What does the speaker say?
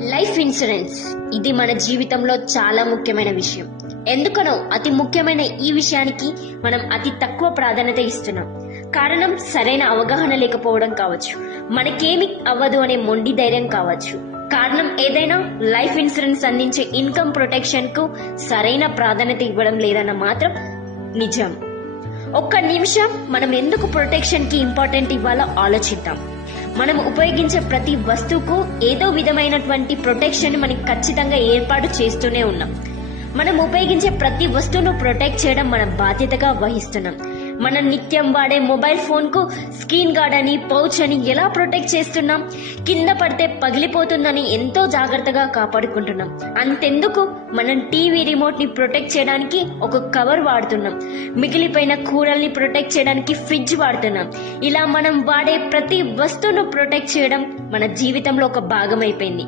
Life insurance ఇది మన జీవితంలో చాలా ముఖ్యమైన విషయం. ఎందుకనో అతి ముఖ్యమైన ఈ విషయానికి మనం అతి తక్కువ ప్రాధాన్యత ఇస్తున్నాం. కారణం సరైన అవగాహన లేకపోవడం కావచ్చు, మనకేమి అవ్వదు అనే మొండి ధైర్యం కావచ్చు. కారణం ఏదైనా లైఫ్ ఇన్సూరెన్స్ అందించే ఇన్కమ్ ప్రొటెక్షన్ కు సరైన ప్రాధాన్యత ఇవ్వడం లేదన్న మాత్రం నిజం. ఒక్క నిమిషం మనం ఎందుకు ప్రొటెక్షన్ కి ఇంపార్టెంట్ ఇవ్వాలో ఆలోచిద్దాం. మనం ఉపయోగించే ప్రతి వస్తువుకు ఏదో విధమైనటువంటి ప్రొటెక్షన్ మనకి ఖచ్చితంగా ఏర్పాటు చేస్తూనే ఉన్నాం. మనం ఉపయోగించే ప్రతి వస్తువును ప్రొటెక్ట్ చేయడం మన బాధ్యతగా వహిస్తున్నాం. మనం నిత్యం వాడే మొబైల్ ఫోన్ కు స్క్రీన్ గార్డ్ అని, పౌచ్ అని ఎలా ప్రొటెక్ట్ చేస్తున్నాం? కింద పడితే పగిలిపోతుందని ఎంతో జాగ్రత్తగా కాపాడుకుంటున్నాం. అంతెందుకు మనం టీవీ రిమోట్ ని ప్రొటెక్ట్ చేయడానికి ఒక కవర్ వాడుతున్నాం. మిగిలిపోయిన కూరల్ని ప్రొటెక్ట్ చేయడానికి ఫ్రిడ్జ్ వాడుతున్నాం. ఇలా మనం వాడే ప్రతి వస్తువును ప్రొటెక్ట్ చేయడం మన జీవితంలో ఒక భాగం అయిపోయింది.